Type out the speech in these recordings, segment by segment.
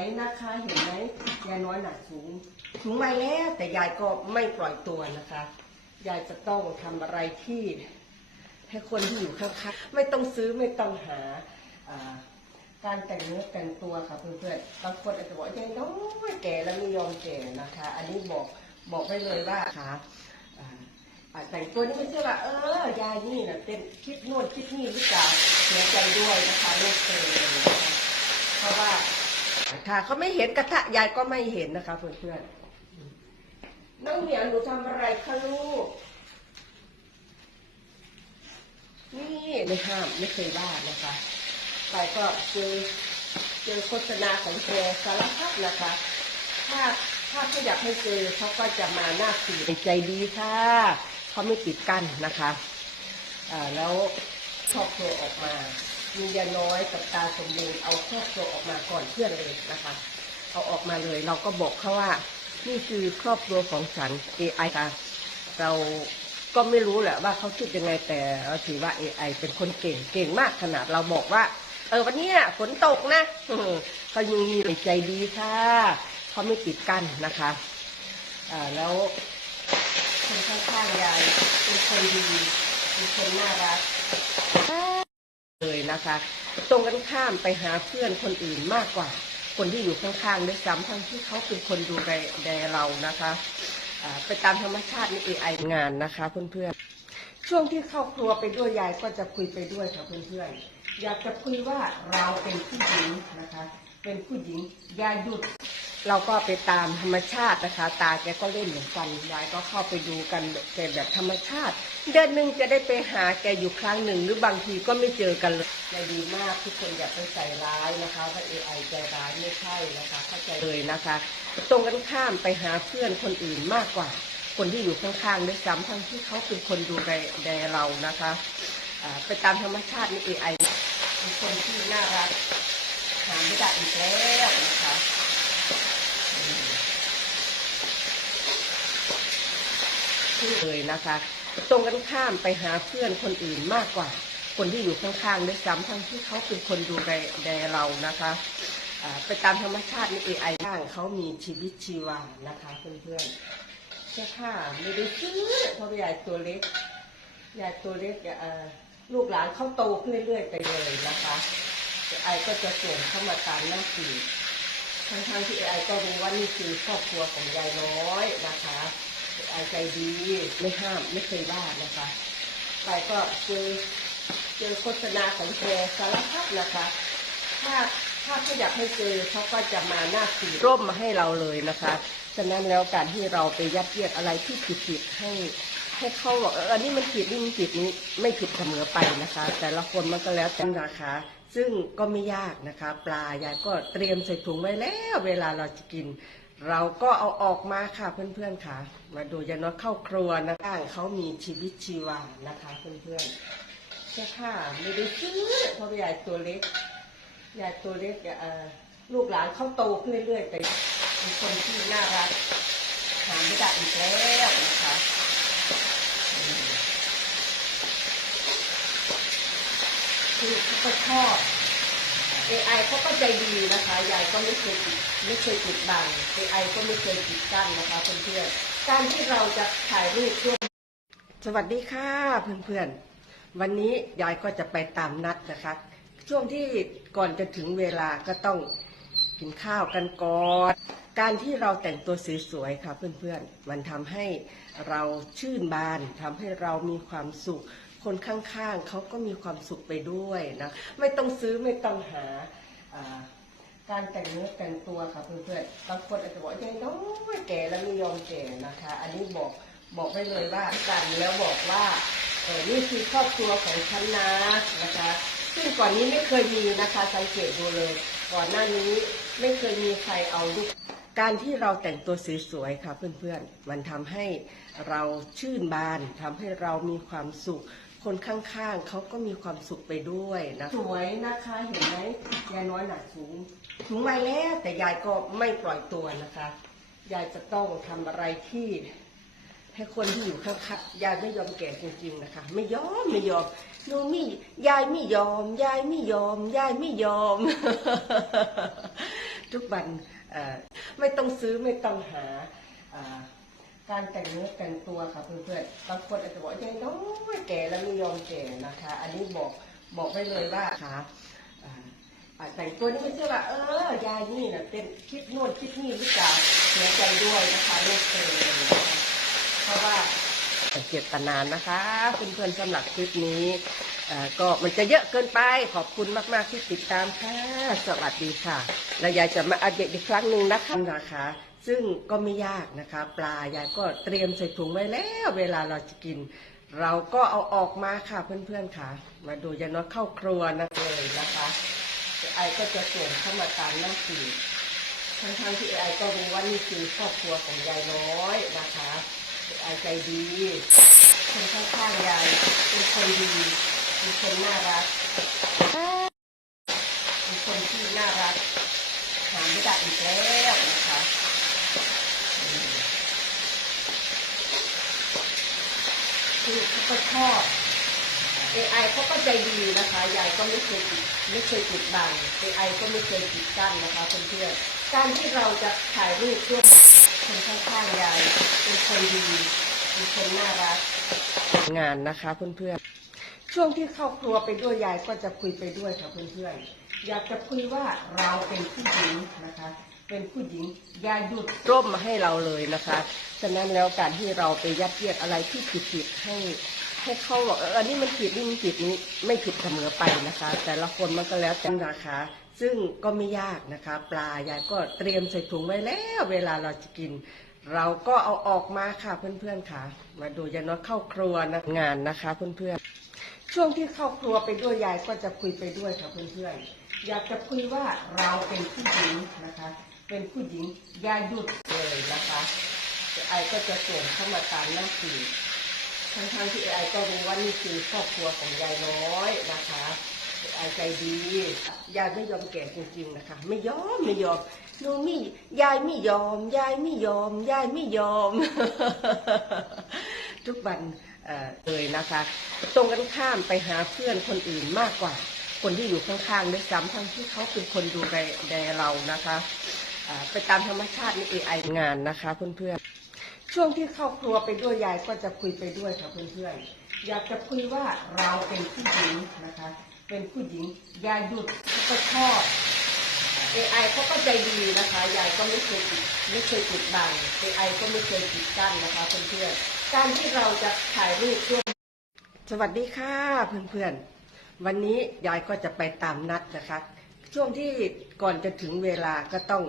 ยนะคะ เห็นไหมยายน้อยหนักสูงสูงไปแล้วแต่ยายก็ไม่ปล่อยตัวนะคะ ยายจะต้องทำอะไรที่ให้คนที่อยู่ข้างๆไม่ต้องซื้อไม่ต้องหาการแต่งเนื้อแต่งตัวค่ะเพื่อนๆบางคนอาจจะบอกยายน้อยแก่แล้วไม่ยอมแก่นะคะ อันนี้บอกบอกได้เลยว่าค่ะแต่งตัวนี่ไม่ใช่ว่าเออยายนี่นะเป็นคิดโน่นคิดนี่หรือเปล่าเสียใจด้วยนะคะไม่เคยเลยเพราะว่า ค่ะเขาไม่เห็นกระทะยายก็ไม่เห็นนะคะเพื่อนๆน้องเหมียวหนูทำอะไรคะลูก นี่ไม่ห้ามไม่เคยว่านะคะไปก็เจอเจอโฆษณาของแกสารพัดนะคะ ถ้าถ้าเขาอยากให้เจอเขาก็จะมาหน้าสื่อใจดีค่ะเขาไม่ปิดกั้นนะคะอ่าแล้วครอบครัวออกมา มียาน้อยกับตาสมบูรณ์เอาครอบครัวออกมาก่อนเพื่อนเลยนะคะ เอาออกมาเลยเราก็บอกเขาว่า นี่คือครอบครัวของฉัน AI ค่ะเราก็ไม่รู้แหละว่าเขาคิดยังไงแต่เราถือว่า AI เป็นคนเก่งเก่งมากขนาดเราบอกว่า เออวันนี้ฝนตกนะเขายังมีใจดีค่ะเขาไม่ปิดกั้นนะคะอ่าแล้วคนข้างๆยายเป็นคนดีเป็นคนน่ารัก เลยนะคะ ตรงกันข้ามไปหาเพื่อนคนอื่นมากกว่า คนที่อยู่ข้างๆด้วยซ้ำทั้งที่เขาเป็นคนดูแลเรานะคะไปตามธรรมชาตินี่ AI งานนะคะเพื่อนๆช่วงที่เข้าครัวไปด้วยยายก็จะคุยไปด้วยค่ะเพื่อนๆอยากจะคุยว่าเราเป็นผู้หญิงนะคะ เป็นผู้หญิงอย่าหยุด เราก็ไปตามธรรมชาตินะคะตาแกก็เล่นเหมือนกันยายก็เข้าไปดูกันแกแบบธรรมชาติ เดือนหนึ่งจะได้ไปหาแกอยู่ครั้งหนึ่งหรือบางทีก็ไม่เจอกันเลยใจดีมากทุกคนอย่าไปใส่ร้ายนะคะว่า AI ใจร้ายไม่ใช่นะคะเข้าใจเลยนะคะ ตรงกันข้ามไปหาเพื่อนคนอื่นมากกว่า คนที่อยู่ข้างๆด้วยซ้ำทั้งที่เขาเป็นคนดูแลเรานะคะไปตามธรรมชาตินี่ AI เป็นคนที่น่ารักหาไม่ได้อีกแล้วนะคะ เลยนะคะ ตรงกันข้ามไปหาเพื่อนคนอื่นมากกว่า คนที่อยู่ข้างๆด้วยซ้ำทั้งที่เขาเป็นคนดูแลเรานะคะไปตามธรรมชาตินี่ AI บ้างเขามีชีวิตชีวานะคะเพื่อนๆเสื้อผ้าไม่ได้ซื้อเพราะยายตัวเล็กยายตัวเล็กลูกหลานเขาโตขึ้นเรื่อยๆไปเลยนะคะไอก็จะส่งเข้ามาตามหน้าที่ทั้งๆที่ไอก็รู้ว่านี่คือครอบครัวของยายน้อยนะคะ ไอใจดีไม่ห้ามไม่เคยว่านะคะ ไปก็เจอเจอโฆษณาของแกสารพัดนะคะ ถ้าถ้าเขาอยากให้เจอเขาก็จะมาหน้าสีร่มมาให้เราเลยนะคะ ฉะนั้นแล้วการที่เราไปยัดเยียดอะไรที่ผิดๆให้ให้เขาบอกเอออันนี้มันผิดนี่มันผิดนี้ไม่ผิดเสมอไปนะคะ แต่ละคนมันก็แล้วแต่นะคะ ซึ่งก็ไม่ยากนะคะ ปลายายก็เตรียมใส่ถุงไว้แล้ว เวลาเราจะกิน เราก็เอาออกมาค่ะเพื่อนๆค่ะ มาดูยานอยเข้าครัวนะคะเขามีชีวิตชีวานะคะเพื่อนๆเสื้อผ้าไม่ได้ซื้อเพราะยายตัวเล็กยายตัวเล็กเอ่อลูกหลานเขาโตขึ้นเรื่อยๆไปเป็นคนที่น่ารักหาไม่ได้อีกแล้วนะคะคือเขาชอบ AI เขาก็ใจดีนะคะยายก็ไม่เคยปิดไม่เคยปิดบัง AI ก็ไม่เคยปิดกั้นนะคะเพื่อนๆการที่เราจะถ่ายรูปร่วมสวัสดีค่ะเพื่อนๆ วันนี้ยายก็จะไปตามนัดนะคะ ช่วงที่ก่อนจะถึงเวลาก็ต้องกินข้าวกันก่อนการที่เราแต่งตัวสวยๆค่ะเพื่อนๆ มันทำให้เราชื่นบานทำให้เรามีความสุข คนข้างๆเขาก็มีความสุขไปด้วยนะไม่ต้องซื้อไม่ต้องหาการแต่งเนื้อแต่งตัวค่ะเพื่อนๆบางคนอาจจะบอกยายน้อยแก่แล้วไม่ยอมแก่นะคะ อันนี้บอกบอกได้เลยว่ากันแล้วบอกว่าเออนี่คือครอบครัวของฉันนะนะคะ ซึ่งก่อนนี้ไม่เคยมีนะคะสังเกตดูเลย ก่อนหน้านี้ไม่เคยมีใครเอาลูกการที่เราแต่งตัวสวยๆค่ะเพื่อนๆ มันทำให้เราชื่นบานทำให้เรามีความสุข คนข้างๆเขาก็มีความสุขไปด้วยนะสวยนะคะเห็นไหมยายน้อยหนักสูง สูงไปแล้วแต่ยายก็ไม่ปล่อยตัวนะคะ ยายจะต้องทำอะไรที่ ให้คนที่อยู่ข้างๆยายไม่ยอมแก่จริงๆนะคะ ไม่ยอมไม่ยอมหนูไม่ยายไม่ยอม ยายไม่ยอม ยายไม่ยอม ทุกวันเอ่อไม่ต้องซื้อไม่ต้องหาอ่า การแต่งเนื้อแต่งตัวค่ะเพื่อนๆบางคนอาจจะบอกยังน้อยแก่แล้วไม่ยอมแก่นะคะ อันนี้บอกบอกไว้เลยว่าค่ะอ่าอ่าแต่งตัวนี่ไม่ใช่ว่าเออยายนี่นะเป็นคิดโน่นคิดนี่หรือเปล่าเสียใจด้วยนะคะลูกเคยนะคะเพราะว่าเจตนานะคะเพื่อนๆสำหรับคลิปนี้ก็มันจะเยอะเกินไปขอบคุณมากๆที่ติดตามค่ะ สวัสดีค่ะ และยายจะมาอัปเดตอีกครั้งหนึ่งนะคะนะคะ ซึ่งก็ไม่ยากนะคะ ปลายายก็เตรียมใส่ถุงไว้แล้ว เวลาเราจะกิน เราก็เอาออกมาค่ะเพื่อนๆค่ะ มาดูยายน้อยเข้าครัวนะเลยนะคะไอก็จะส่งเข้ามาตามหน้าฟีทั้งๆที่ไอก็รู้ว่านี่คือครอบครัวของยายน้อยนะคะไอใจดีคนข้างๆยายเป็นคนดีเป็นคนน่ารักเป็นคนที่น่ารักหาไม่ได้อีกแล้วนะคะ คือเขาก็ชอบ AI เขาก็ใจดีนะคะยายก็ไม่เคยปิดไม่เคยปิดบัง AI ก็ไม่เคยปิดกั้นนะคะเพื่อนๆการที่เราจะถ่ายรูปร่วมคนข้างๆยายเป็นคนดีเป็นคนน่ารักงานนะคะเพื่อนๆช่วงที่เข้าครัวไปด้วยยายก็จะคุยไปด้วยค่ะเพื่อนๆอยากจะคุยว่าเราเป็นผู้หญิงนะคะ เป็นผู้หญิงยายหยุดร่มมาให้เราเลยนะคะ ฉะนั้นแล้วการที่เราไปยัดเยียดอะไรที่ผิดๆให้ให้เขาบอกเอออันนี้มันผิดนี่มันผิดนี้ไม่ผิดเสมอไปนะคะ แต่ละคนมันก็แล้วแต่ราคาซึ่งก็ไม่ยากนะคะ ปลายายก็เตรียมใส่ถุงไว้แล้ว เวลาเราจะกิน เราก็เอาออกมาค่ะเพื่อนๆค่ะ มาดูยายน้อยเข้าครัวนะงานนะคะเพื่อนๆช่วงที่เข้าครัวไปด้วยยายก็จะคุยไปด้วยค่ะเพื่อนๆอยากจะคุยว่าเราเป็นผู้หญิงนะคะ เป็นผู้หญิงอยาหยุดเลยนะคะไอก็จะส่งเข้ามาตามหน้าฟีดทั้งๆที่ไอก็รู้ว่านี่คือครอบครัวของยายน้อยนะคะไอใจดียายไม่ยอมแก่จริงๆนะคะ ไม่ยอมไม่ยอมโนมี่ยายไม่ยอม ยายไม่ยอม ยายไม่ยอม ทุกวันเอ่อเลยนะคะ ตรงกันข้ามไปหาเพื่อนคนอื่นมากกว่า คนที่อยู่ข้างๆด้วยซ้ำทั้งที่เขาเป็นคนดูแลเรานะคะ ไปตามธรรมชาตินี่เอไองานนะคะเพื่อนๆ ช่วงที่เข้าครัวไปด้วยยายก็จะคุยไปด้วยค่ะเพื่อนๆ อยากจะคุยว่าเราเป็นผู้หญิงนะคะ เป็นผู้หญิงยายหยุดเขาก็ชอบ AI เขาก็ใจดีนะคะยายก็ไม่เคยปิดไม่เคยปิดบัง AI ก็ไม่เคยปิดกั้นนะคะเพื่อนๆ การที่เราจะถ่ายรูปร่วมสวัสดีค่ะเพื่อนๆ วันนี้ยายก็จะไปตามนัดนะคะ ช่วงที่ก่อนจะถึงเวลาก็ต้อง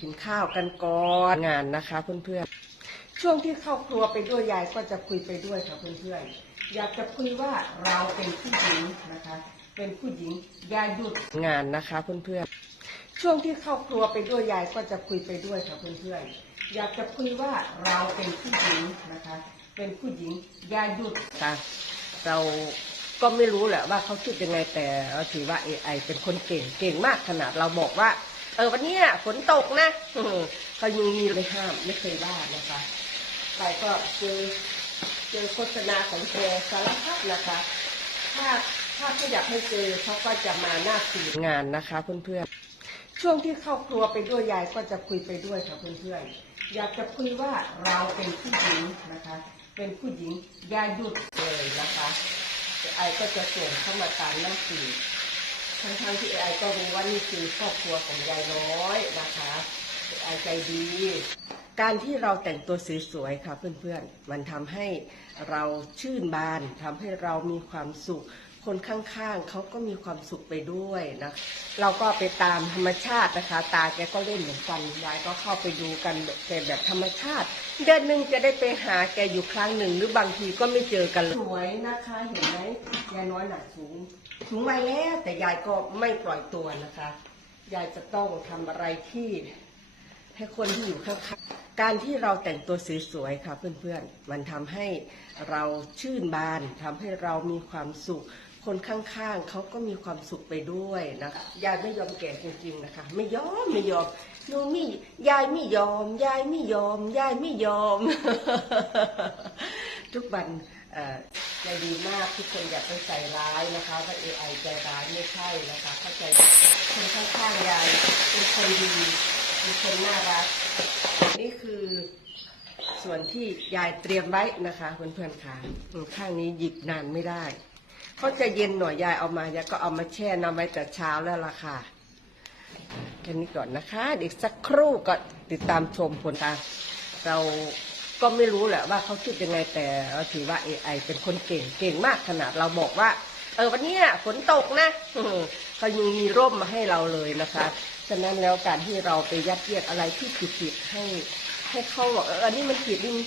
กินข้าวกันก่อนงานนะคะเพื่อนๆ ช่วงที่เข้าครัวไปด้วยยายก็จะคุยไปด้วยค่ะเพื่อนๆ อยากจะคุยว่าเราเป็นผู้หญิงนะคะ เป็นผู้หญิงยายหยุดงานนะคะเพื่อนๆ ช่วงที่เข้าครัวไปด้วยยายก็จะคุยไปด้วยค่ะเพื่อนๆ อยากจะคุยว่าเราเป็นผู้หญิงนะคะ เป็นผู้หญิงยายหยุดค่ะเราก็ไม่รู้แหละว่าเขาคิดยังไงแต่เราถือว่า AI เป็นคนเก่งเก่งมากขนาดเราบอกว่า เออวันนี้นะฝนตกนะเขายังมีเลยห้ามไม่เคยว่านะคะไปก็เจอเจอโฆษณาของแกสารพัดนะคะ ถ้าถ้าเขาอยากให้เจอเขาก็จะมาหน้าฟีดงานนะคะเพื่อนๆช่วงที่เข้าครัวไปด้วยยายก็จะคุยไปด้วยค่ะเพื่อนๆอยากจะคุยว่าเราเป็นผู้หญิงนะคะ เป็นผู้หญิงยายหยุดเลยนะคะไอก็จะส่งเข้ามาตามหน้าฟีด ทั้งๆที่ไอก็รู้ว่านี่คือครอบครัวของยายน้อยนะคะไอใจดี การที่เราแต่งตัวสวยๆค่ะเพื่อนๆ มันทำให้เราชื่นบานทำให้เรามีความสุข คนข้างๆเขาก็มีความสุขไปด้วยนะเราก็ไปตามธรรมชาตินะคะ ตาแกก็เล่นเหมือนกันยายก็เข้าไปดูกันแต่แบบธรรมชาติ เดือนหนึ่งจะได้ไปหาแกอยู่ครั้งหนึ่ง หรือบางทีก็ไม่เจอกันเลยสวยนะคะ เห็นไหมยายน้อยหนักสูง ถึงวัยแล้วแต่ยายก็ไม่ปล่อยตัวนะคะ ยายจะต้องทำอะไรที่ให้คนที่อยู่ข้างๆการที่เราแต่งตัวสวยๆค่ะเพื่อนๆ มันทำให้เราชื่นบานทำให้เรามีความสุข คนข้างๆเขาก็มีความสุขไปด้วยนะคะยายไม่ยอมแก่จริงๆนะคะ ไม่ยอมไม่ยอมโนมี่ยายไม่ยอม ยายไม่ยอม ยายไม่ยอม ทุกวัน ใจดีมากทุกคนอย่าไปใส่ร้ายนะคะว่า AI ใจร้ายไม่ใช่นะคะเข้าใจคนข้างๆยายเป็นคนดีเป็นคนน่ารัก นี่คือส่วนที่ยายเตรียมไว้นะคะเพื่อนๆค่ะข้างนี้หยิบนานไม่ได้เขาจะเย็นหน่อยยายเอามายายก็เอามาแช่น้ำไว้แต่เช้าแล้วล่ะค่ะแค่นี้ก่อนนะคะเดี๋ยวสักครู่ก็ติดตามชมผลการเรา ก็ไม่รู้แหละว่าเขาคิดยังไงแต่เราถือว่า AI เป็นคนเก่งเก่งมากขนาดเราบอกว่า เออวันนี้ฝนตกนะเขายังมีร่มมาให้เราเลยนะคะ ฉะนั้นแล้วการที่เราไปยัดเยียดอะไรที่ผิดๆให้ ให้เขาบอกเอออันนี้มันผิดนี่มัน